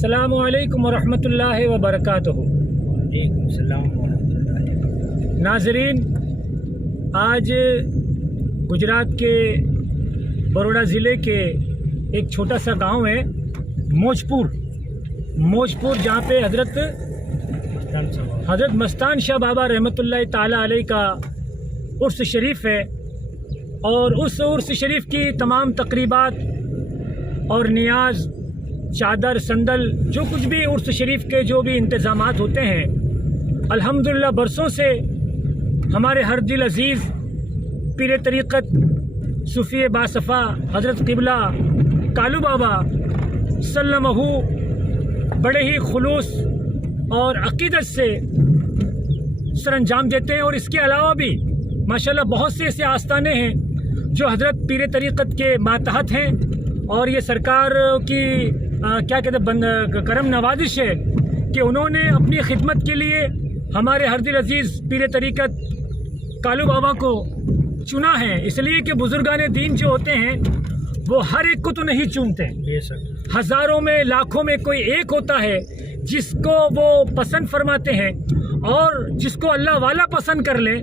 السلام علیکم ورحمۃ اللہ وبرکاتہ۔ وعلیکم السلام ورحمۃ اللہ۔ ناظرین، آج گجرات کے بروڑا ضلع کے ایک چھوٹا سا گاؤں ہے موجپور، جہاں پہ حضرت مستان شاہ بابا رحمۃ اللہ تعالیٰ علیہ کا عرس شریف ہے، اور اس عرس شریف کی تمام تقریبات اور نیاز، چادر، سندل، جو کچھ بھی عرس شریف کے جو بھی انتظامات ہوتے ہیں، الحمدللہ برسوں سے ہمارے ہر دل عزیز پیر طریقت صوفی باصفا حضرت قبلہ کالو بابا سلمہ بڑے ہی خلوص اور عقیدت سے سر انجام دیتے ہیں۔ اور اس کے علاوہ بھی ماشاءاللہ بہت سے ایسے آستانے ہیں جو حضرت پیر طریقت کے ماتحت ہیں، اور یہ سرکار کی کیا کہتے ہیں کرم نوازش ہے کہ انہوں نے اپنی خدمت کے لیے ہمارے ہر دل عزیز پیر طریقت کالو بابا کو چنا ہے، اس لیے کہ بزرگان دین جو ہوتے ہیں وہ ہر ایک کو تو نہیں چنتے، ہزاروں میں لاکھوں میں کوئی ایک ہوتا ہے جس کو وہ پسند فرماتے ہیں، اور جس کو اللہ والا پسند کر لے،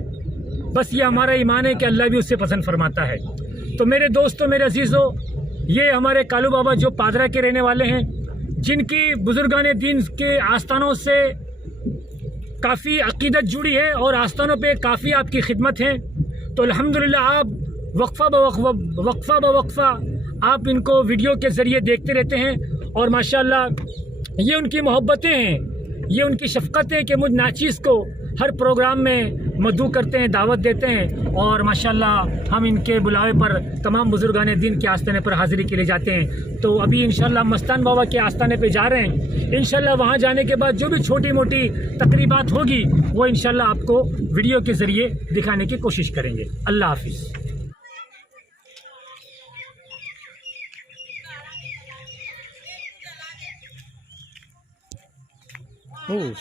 بس یہ ہمارا ایمان ہے کہ اللہ بھی اس سے پسند فرماتا ہے۔ تو میرے دوستوں، میرے عزیزوں، یہ ہمارے کالو بابا جو پادرا کے رہنے والے ہیں، جن کی بزرگان دین کے آستانوں سے کافی عقیدت جڑی ہے اور آستانوں پہ کافی آپ کی خدمت ہے، تو الحمدللہ آپ وقفہ بوقفہ آپ ان کو ویڈیو کے ذریعے دیکھتے رہتے ہیں، اور ماشاءاللہ یہ ان کی محبتیں ہیں، یہ ان کی شفقت ہے کہ مجھ ناچیز کو ہر پروگرام میں مدعو کرتے ہیں، دعوت دیتے ہیں، اور ماشاءاللہ ہم ان کے بلاوے پر تمام بزرگان دین کے آستانے پر حاضری کے لیے جاتے ہیں۔ تو ابھی انشاءاللہ مستان بابا کے آستانے پہ جا رہے ہیں، انشاءاللہ وہاں جانے کے بعد جو بھی چھوٹی موٹی تقریبات ہوگی وہ انشاءاللہ آپ کو ویڈیو کے ذریعے دکھانے کی کوشش کریں گے۔ اللہ حافظ۔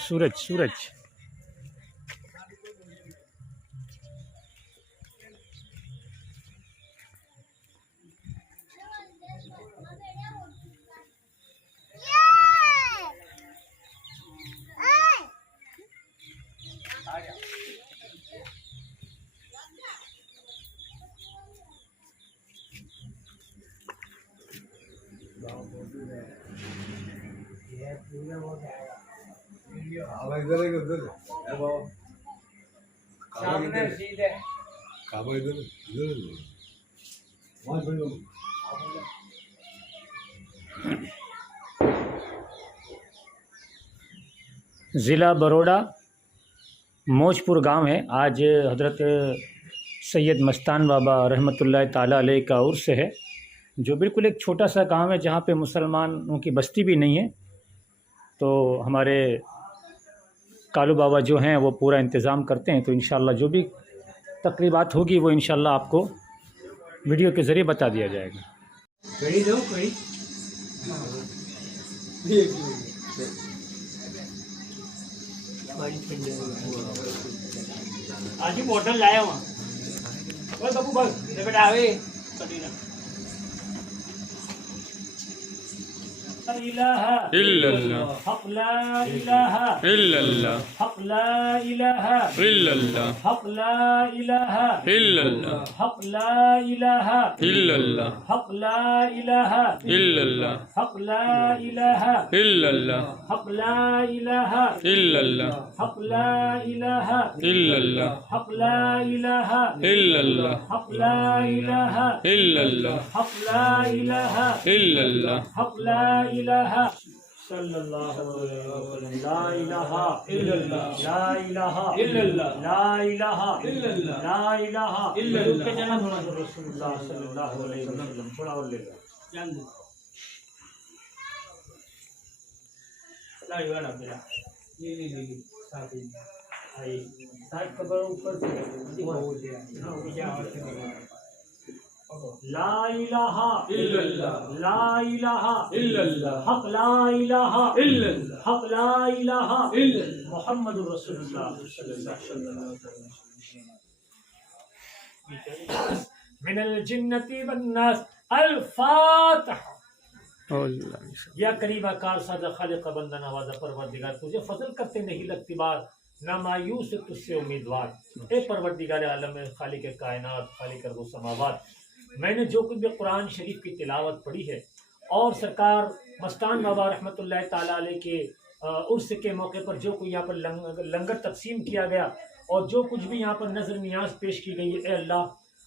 سورج ضلع بروڑا موجپور گاؤں ہے۔ آج حضرت سید مستان بابا رحمۃ اللہ تعالیٰ علیہ کا عرس ہے، جو بالکل ایک چھوٹا سا گاؤں ہے جہاں پہ مسلمانوں کی بستی بھی نہیں ہے۔ تو ہمارے کالو بابا جو ہیں وہ پورا انتظام کرتے ہیں، تو انشاءاللہ جو بھی تقریبات ہوگی وہ انشاءاللہ آپ کو ویڈیو کے ذریعے بتا دیا جائے گا۔ آج بوٹل لایا وہاں إلا الله حق لا إله إلا الله حق لا إله إلا الله حق لا إله إلا الله حق لا إله إلا الله حق لا إله إلا الله حق لا إله إلا الله حق لا إله إلا الله حق لا إله إلا الله حق لا إله إلا الله حق لا إله إلا الله حق لا إله إلا الله حق لا إله صلی اللہ علیہ وسلم۔ لا الہ الا اللہ، لا الہ الا اللہ، لا الہ الا اللہ، لا الہ الا اللہ، محمد رسول اللہ صلی اللہ علیہ وسلم۔ تھوڑا اور لے گا لا یہ والا میرا یہ ساتھی آئی ساتھ خبر اوپر سے ہو گیا لا الہ الا اللہ، لا الہ الا اللہ، حق لا الہ الا اللہ، حق لا الہ الا اللہ، محمد رسول اللہ صلی اللہ علیہ وسلم۔ من الجنة والناس۔ الفاتحة۔ یا کریم کار سادہ خالق بندہ نوازا پروردگار تجھے فضل کرتے نہیں لگتی بار نہ مایوس تجھ سے امیدوار اے پروردگار عالم خالق کائنات خالق ارض و سماوات میں نے جو کچھ بھی قرآن شریف کی تلاوت پڑھی ہے اور سرکار مستان بابا رحمۃ اللہ تعالیٰ علیہ کے عرس کے موقع پر جو کوئی یہاں پر لنگر تقسیم کیا گیا اور جو کچھ بھی یہاں پر نظر نیاز پیش کی گئی ہے اے اللہ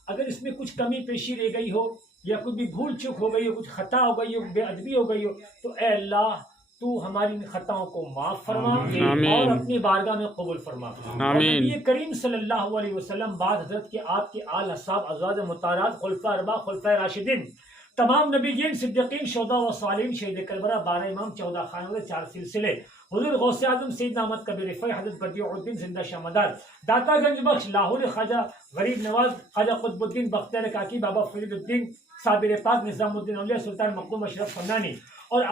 اگر اس میں کچھ کمی پیشی رہ گئی ہو یا کچھ بھی بھول چک ہو گئی ہو کچھ خطا ہو گئی ہو بے ادبی ہو گئی ہو تو اے اللہ تو ہماری ان خطاؤں کو معاف فرما اور اپنی بارگاہ میں قبول فرما اور نبی کریم صلی اللہ علیہ وسلم بعد حضرت کے آپ کے آل اصحاب ازواج مطہرات خلفاء اربعہ خلفاء راشدین تمام نبیین صدیقین شہداء و صالحین شہید کربلا 12 امام 14 خانوں 4 سلسلے حضور غوث اعظم سیدنا احمد کبیر رفاعی حضرت بدیع الدین زندہ شمدار داتا گنج بخش لاہور خواجہ غریب نواز خواجہ قطب الدین بختیار کاکی بابا فرید الدین صابر پاک نظام الدین اولیاء سلطان مخدوم اشرف سمنانی اور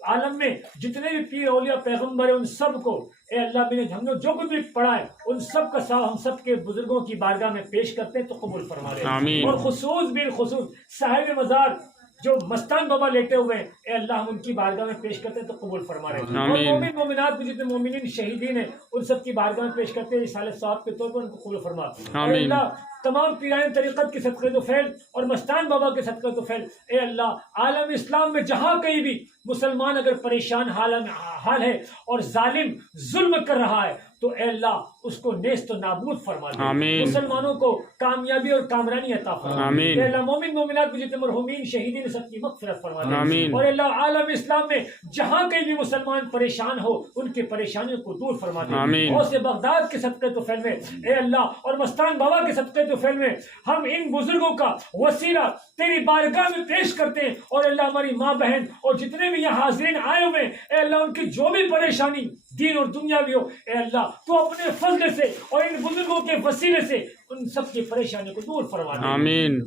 عالم میں جتنے بھی پیر اولیاء پیغمبر ہیں ان سب کو اے اللہ میں نے ہم نے جو کچھ بھی پڑھا ہے ان سب کا ثواب ہم سب کے بزرگوں کی بارگاہ میں پیش کرتے ہیں تو قبول فرما دے اور خصوص بالخصوص صاحب مزار جو مستان بابا لیٹے ہوئے ہیں اے اللہ ہم ان کی بارگاہ میں پیش کرتے ہیں تو قبول فرما رہے ہیں اور مومن مومنات میں جتنے مومنین شہیدین ہیں ان سب کی بارگاہ میں پیش کرتے ہیں رسالہ ثواب کے طور پر ان کو قبول فرما اے اللہ تمام پیران طریقت کے صدقے تو فیل اور مستان بابا کے صدقے تو فیل اے اللہ عالم اسلام میں جہاں کہیں بھی مسلمان اگر پریشان حال ہے اور ظالم ظلم کر رہا ہے تو اے اللہ اس کو نیست و نابود فرما دے مسلمانوں کو کامیابی اور کامرانی عطا فرما دے اے اللہ مومن مومنات کو جتنے مرحومین شہیدین سب کی مغفرت فرما دے اور اے اللہ عالم اسلام میں جہاں کہیں بھی مسلمان پریشان ہو ان کی پریشانیوں کو دور فرما دے غوث بغداد کے صدقے تو فیل میں اے اللہ اور مستان بابا کے صدقے تو فیل میں ہم ان بزرگوں کا وسیلہ تیری بارگاہ میں پیش کرتے ہیں اور اللہ ہماری ماں بہن اور جتنے بھی یہاں حاضرین آئے ہوئے اے اللہ ان کی جو بھی پریشانی دین اور دنیا بھی ہو اے اللہ تو اپنے فضل سے اور ان بزرگوں کے وسیلے سے ان سب کی پریشانیوں کو دور فرما دے آمین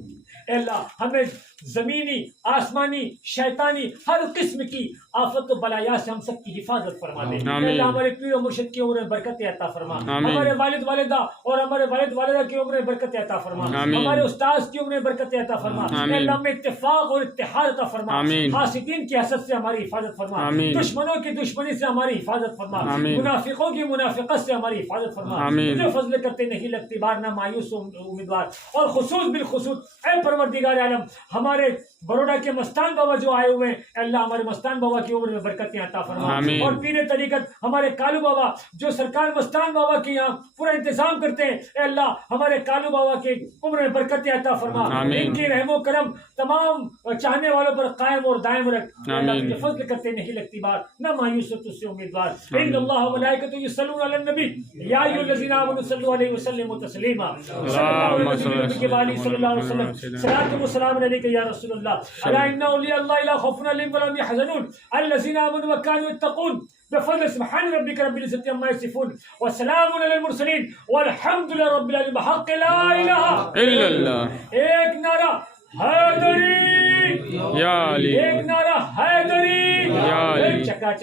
اے اللہ ہمیں زمینی آسمانی شیطانی ہر قسم کی آفت و بلایا سے ہم سب کی حفاظت فرما دے اے اللہ ہمارے پیر و مرشد کی عمر میں برکت عطا فرما ہمارے والد والدہ اور ہمارے والد والدہ کی عمر میں برکت عطا فرما ہمارے استاذ کی عمر میں برکت عطا فرما اے اللہ ہمیں اتفاق اور اتحاد عطا فرما حاسدین کی حسد سے ہماری حفاظت فرما دشمنوں کی دشمنی سے ہماری حفاظت فرما منافقوں کی منافقت سے ہماری حفاظت فرما تجھے فضل کرتے نہیں لگتی بار نہ مایوس امیدوار اور خصوص بالخصوص اے پروردگار عالم ہمارے بروڈا کے مستان بابا جو آئے ہوئے ہیں اے اللہ ہمارے مستان بابا کی عمر میں برکتیں عطا فرما اور پیر طریقت ہمارے کالو بابا جو سرکار مستان بابا کے یہاں پورا انتظام کرتے ہیں اے اللہ ہمارے کالو بابا کی عمر میں برکتیں عطا فرما ان کی رحم و کرم تمام چاہنے والوں پر قائم اور دائم رکھ اللہ تجھے فضل کرتے نہیں لگتی بات نہ مایوس تجھ سے امیدوار ان اللہ و ملائکتہ یصلون علی النبی یا ایھا الذین آمنوا صلوا علیہ وسلموا تسلیما صلی اللہ علیہ وسلم صلاۃ و سلام علیک یا رسول اللہ الا ان اولیاء اللہ لا خوف علیہم ولا هم يحزنون الذین آمنوا وكانوا يتقون بفضل سبحان ربك رب العزة عما يصفون وسلام على المرسلين والحمد لله رب العالمين بحق لا اله الا الله ایک نعرہ حیدری یا علی ایک نعرہ حیدری یا علی چکا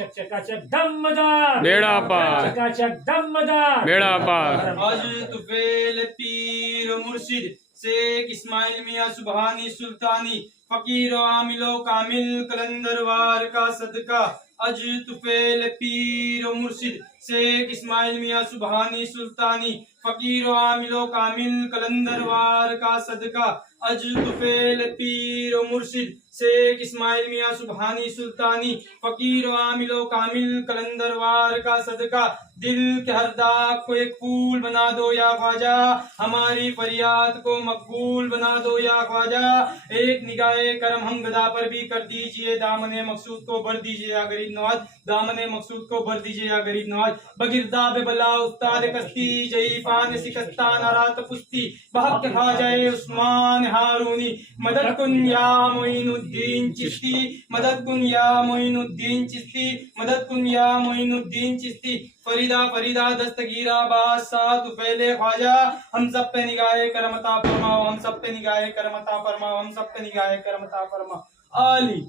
چک دم مدار بیڑا پار چکا چک دم مدار بیڑا پار آج طفیل پیر مرشد شیخ اسماعیل میاں سبحانی سلطانی فقیر و عامل و کامل کلندروار کا صدقہ اج طفیل پیر و مرشد شیخ اسماعیل میاں سبحانی سلطانی فقیر و عامل و کامل کلندروار کا صدقہ اج طفیل پیر و مرشد شیخ اسماعیل میاں سبحانی سلطانی فقیر و عامل و کامل کلندروار کا صدقہ دل کے ہر داغ کو ایک پھول بنا دو یا خواجہ ہماری فریاد کو مقبول بنا دو یا خواجہ ایک نگاہ کرم ہم گدا پر بھی کر دیجئے دامن مقصود کو بھر دیجئے یا غریب نواز دامن مقصود کو بھر دیجئے یا غریب نواز بگرداب بلا افتاد کشتی جئی پان سکتا نارات پستی بحق خواجہ عثمان ہارونی مدد کن یا معین الدین چشتی مدد کن یا معین الدین چشتی مدد کن یا معین الدین چشتی فریدہ دستگیرہ بادشاہ طفیل خواجہ ہم سب پہ نگاہ کرم عطا فرماؤ ہم سب پہ نگاہ کرم عطا فرماؤ ہم سب پہ نگاہ کرم عطا فرماؤ علی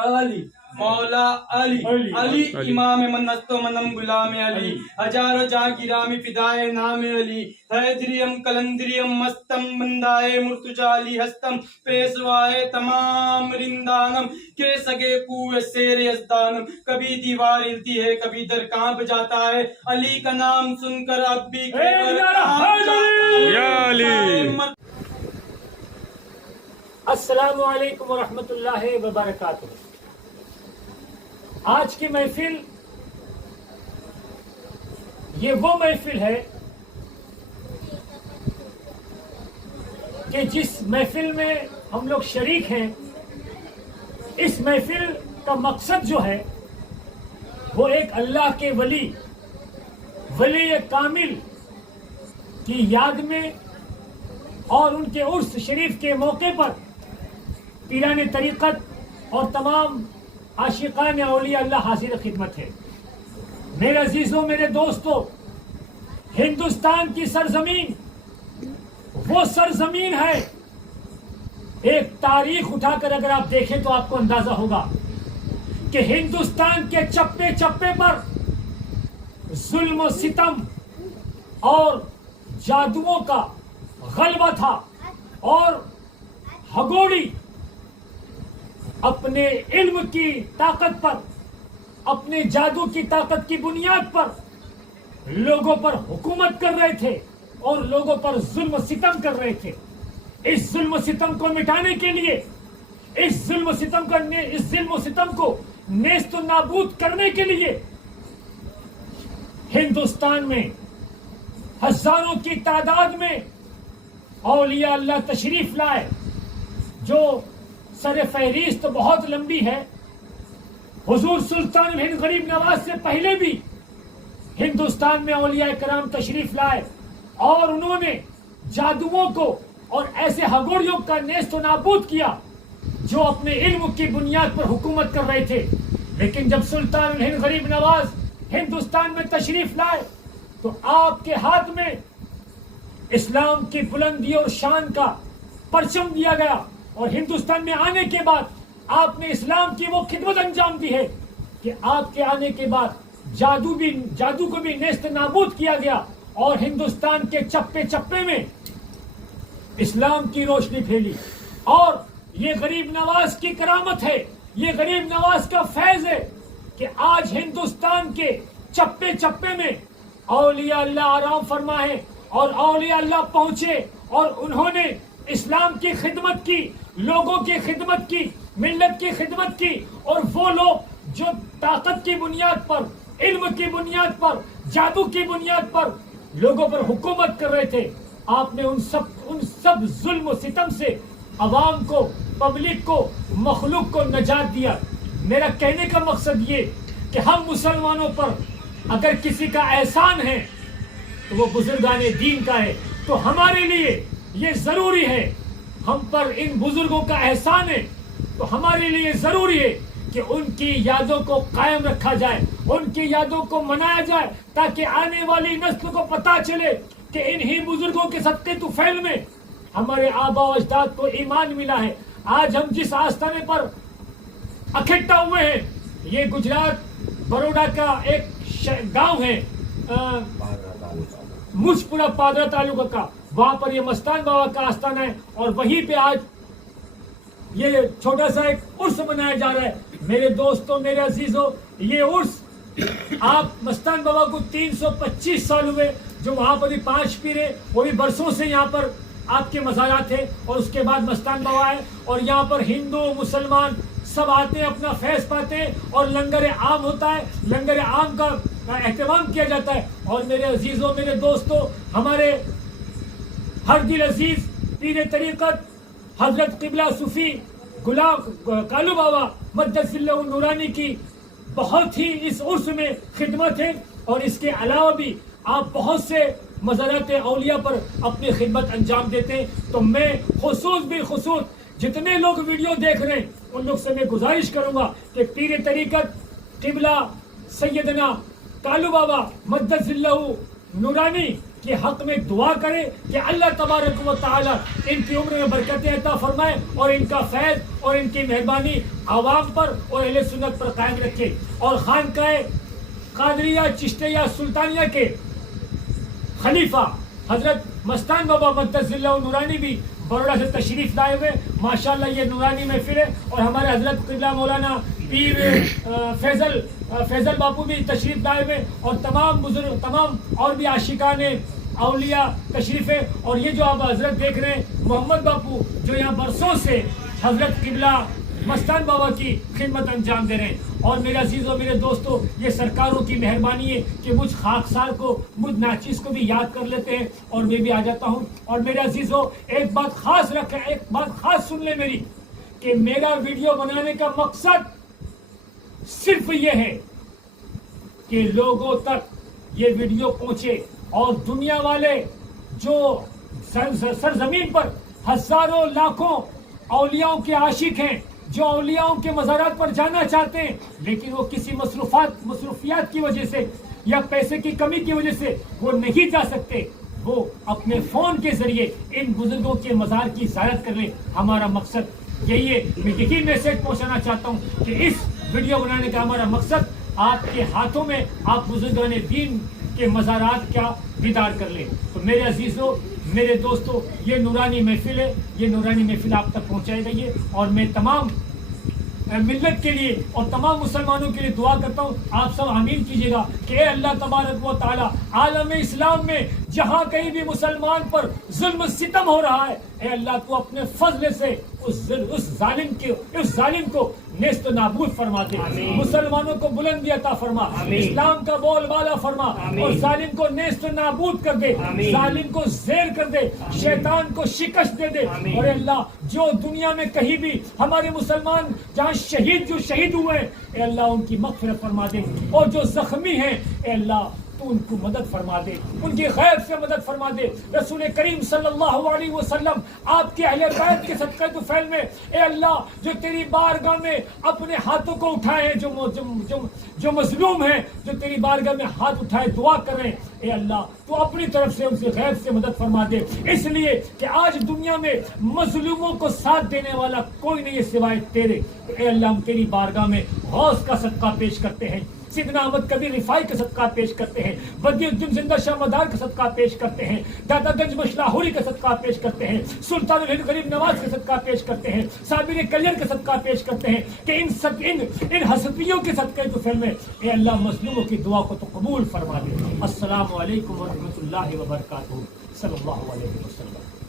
علی مولا علی علی امام منت و منم غلام علی ہزاروں جاں گرامی فدائے نام علی حیدریم کلندریم مستم بندائے مرتجا علی ہستم پیشوائے تمام رندانم کے سگے کوئے سیر یزدانم کبھی دیوار ہلتی ہے کبھی در کانپ جاتا ہے علی کا نام سن کر اب بھی یا علی السلام علیکم ورحمۃ اللہ وبرکاتہ۔ آج کی محفل یہ وہ محفل ہے کہ جس محفل میں ہم لوگ شریک ہیں، اس محفل کا مقصد جو ہے وہ ایک اللہ کے ولی کامل کی یاد میں اور ان کے عرس شریف کے موقع پر پیران طریقت اور تمام عاشقان اولیاء اللہ حاضر خدمت ہے۔ میرے عزیزوں، میرے دوستوں، ہندوستان کی سرزمین وہ سرزمین ہے، ایک تاریخ اٹھا کر اگر آپ دیکھیں تو آپ کو اندازہ ہوگا کہ ہندوستان کے چپے چپے پر ظلم و ستم اور جادوؤں کا غلبہ تھا، اور ہگوڑی اپنے علم کی طاقت پر، اپنے جادو کی طاقت کی بنیاد پر لوگوں پر حکومت کر رہے تھے اور لوگوں پر ظلم و ستم کر رہے تھے۔ اس ظلم و ستم کو مٹانے کے لیے، اس ظلم و ستم کو نیست و نابود کرنے کے لیے ہندوستان میں ہزاروں کی تعداد میں اولیاء اللہ تشریف لائے، جو سر فہرست بہت لمبی ہے۔ حضور سلطان الہند غریب نواز سے پہلے بھی ہندوستان میں اولیاء کرام تشریف لائے، اور انہوں نے جادوؤں کو اور ایسے ہگوڑیوں کا نیست و نابود کیا جو اپنے علم کی بنیاد پر حکومت کر رہے تھے۔ لیکن جب سلطان الہند غریب نواز ہندوستان میں تشریف لائے تو آپ کے ہاتھ میں اسلام کی بلندی اور شان کا پرچم دیا گیا، اور ہندوستان میں آنے کے بعد آپ نے اسلام کی وہ خدمت انجام دی ہے کہ آپ کے آنے کے بعد جادو کو بھی نیست نابود کیا گیا، اور ہندوستان کے چپے چپے میں اسلام کی روشنی پھیلی۔ اور یہ غریب نواز کی کرامت ہے، یہ غریب نواز کا فیض ہے کہ آج ہندوستان کے چپے چپے میں اولیاء اللہ آرام فرما ہے، اور اولیاء اللہ پہنچے، اور انہوں نے اسلام کی خدمت کی، لوگوں کی خدمت کی، ملت کی خدمت کی، اور وہ لوگ جو طاقت کی بنیاد پر، علم کی بنیاد پر، جادو کی بنیاد پر لوگوں پر حکومت کر رہے تھے، آپ نے ان سب ظلم و ستم سے عوام کو، پبلک کو، مخلوق کو نجات دیا۔ میرا کہنے کا مقصد یہ کہ ہم مسلمانوں پر اگر کسی کا احسان ہے تو وہ بزرگان دین کا ہے، تو ہمارے لیے یہ ضروری ہے، ہم پر ان بزرگوں کا احسان ہے تو ہمارے لیے ضروری ہے کہ ان کی یادوں کو قائم رکھا جائے، ان کی یادوں کو منایا جائے، تاکہ آنے والی نسل کو پتا چلے کہ انہی بزرگوں کے صدقے طفیل میں ہمارے آبا و اجداد کو ایمان ملا ہے۔ آج ہم جس آستانے پر اکٹھا ہوئے ہیں، یہ گجرات بروڈا کا ایک گاؤں ہے، مجھ پورا پادرا تعلقہ کا، وہاں پر یہ مستان بابا کا آستانہ ہے، اور وہیں پہ آج یہ چھوٹا سا ایک عرس منایا جا رہا ہے۔ میرے دوستوں، میرے عزیزوں، یہ عرس آپ مستان بابا کو 325 سال ہوئے، جو وہاں پر بھی 5 پیرے، وہ بھی برسوں سے یہاں پر آپ کے مزارات ہیں، اور اس کے بعد مستان بابا ہے، اور یہاں پر ہندو مسلمان سب آتے ہیں، اپنا فیض پاتے ہیں، اور لنگر عام ہوتا ہے، لنگر عام کا اہتمام کیا جاتا ہے۔ اور میرے عزیزوں، میرے دوستوں، ہمارے ہر دل عزیز پیر طریقت حضرت قبلہ صوفی غلام کالو بابا مدث اللہ نورانی کی بہت ہی اس عرس میں خدمت ہے، اور اس کے علاوہ بھی آپ بہت سے مزارات اولیاء پر اپنی خدمت انجام دیتے ہیں۔ تو میں خصوص جتنے لوگ ویڈیو دیکھ رہے ہیں ان لوگ سے میں گزارش کروں گا کہ پیر طریقت قبلہ سیدنا کالو بابا مدث اللہ نورانی کے حق میں دعا کریں کہ اللہ تبارک و تعالی ان کی عمر میں برکتیں عطا فرمائے اور ان کا فیض اور ان کی مہربانی عوام پر اور اہل سنت پر قائم رکھے. اور خانقاہ قادریہ چشتیہ سلطانیہ کے خلیفہ حضرت مستان بابا مقدس اللہ نورانی بھی بروڑا سے تشریف لائے ہوئے. ماشاءاللہ یہ نورانی محفل ہے اور ہمارے حضرت قبلہ مولانا پیر فیضل باپو بھی تشریف لائے ہوئے اور تمام بزرگ تمام اور بھی عاشقان اولیاء تشریف ہے. اور یہ جو آپ حضرت دیکھ رہے ہیں محمد باپو جو یہاں برسوں سے حضرت قبلہ مستان بابا کی خدمت انجام دے رہے ہیں. اور میرے عزیزوں میرے دوستوں یہ سرکاروں کی مہربانی ہے کہ مجھ خاکسار کو مجھ ناچیز کو بھی یاد کر لیتے ہیں اور میں بھی آ جاتا ہوں. اور میرے عزیزوں ایک بات خاص رکھیں ایک بات خاص سن لیں میری کہ میرا ویڈیو بنانے کا مقصد صرف یہ ہے کہ لوگوں تک یہ ویڈیو پہنچے اور دنیا والے جو سرزمین پر ہزاروں لاکھوں اولیاءوں کے عاشق ہیں جو اولیاءوں کے مزارات پر جانا چاہتے ہیں لیکن وہ کسی مصروفیات کی وجہ سے یا پیسے کی کمی کی وجہ سے وہ نہیں جا سکتے وہ اپنے فون کے ذریعے ان بزرگوں کے مزار کی زیارت کر لیں. ہمارا مقصد یہی ہے. میں یہی میسج پہنچانا چاہتا ہوں کہ اس ویڈیو بنانے کا ہمارا مقصد آپ کے ہاتھوں میں آپ بزرگان دین کے مزارات کا دیدار کر لیں. تو میرے عزیزوں میرے دوستوں یہ نورانی محفل ہے. یہ نورانی محفل آپ تک پہنچائی گئی ہے اور میں تمام ملت کے لیے اور تمام مسلمانوں کے لیے دعا کرتا ہوں. آپ سب آمین کیجیے گا کہ اے اللہ تبارک و تعالی عالم اسلام میں جہاں کہیں بھی مسلمان پر ظلم ستم ہو رہا ہے اے اللہ تو اپنے فضل سے اس ظالم کو نیست و نابود فرما دے. مسلمانوں کو بلندی عطا فرما. اسلام کا بول بالا فرما اور ظالم کو نیست و نابود کر دے. ظالم کو زیر کر دے. شیطان کو شکست دے دے. اور اللہ جو دنیا میں کہیں بھی ہمارے مسلمان جہاں شہید ہوئے ہیں اے اللہ ان کی مغفرت فرما دے. اور جو زخمی ہیں اے اللہ تو ان کو مدد فرما دے. ان کی غیب سے مدد فرما دے. رسول کریم صلی اللہ علیہ وسلم آپ کے اہل بیت کے صدقہ طفیل میں اے اللہ جو تیری بارگاہ میں اپنے ہاتھوں کو اٹھائے ہیں جو مظلوم ہیں جو تیری بارگاہ میں ہاتھ اٹھائے دعا کر رہے ہیں اے اللہ تو اپنی طرف سے ان سے غیب سے مدد فرما دے. اس لیے کہ آج دنیا میں مظلوموں کو ساتھ دینے والا کوئی نہیں ہے سوائے تیرے. اے اللہ ہم تیری بارگاہ میں غوث کا صدقہ پیش کرتے ہیں. سیدنا احمد کبیر رفاعی کا صدقہ پیش کرتے ہیں. بدی الدین زندہ شاہ مدار کا صدقہ پیش کرتے ہیں. دادا گنج مشلاہوری کا صدقہ پیش کرتے ہیں. سلطان الہند غریب نواز کا صدقہ پیش کرتے ہیں. صابر کلیئر کا صدقہ پیش کرتے ہیں کہ ان ہستیوں کے صدقے تو فلم میں اے اللہ مظلوموں کی دعا کو تو قبول فرما دے. السلام علیکم ورحمۃ اللہ وبرکاتہ. صلی اللہ علیہ وسلم.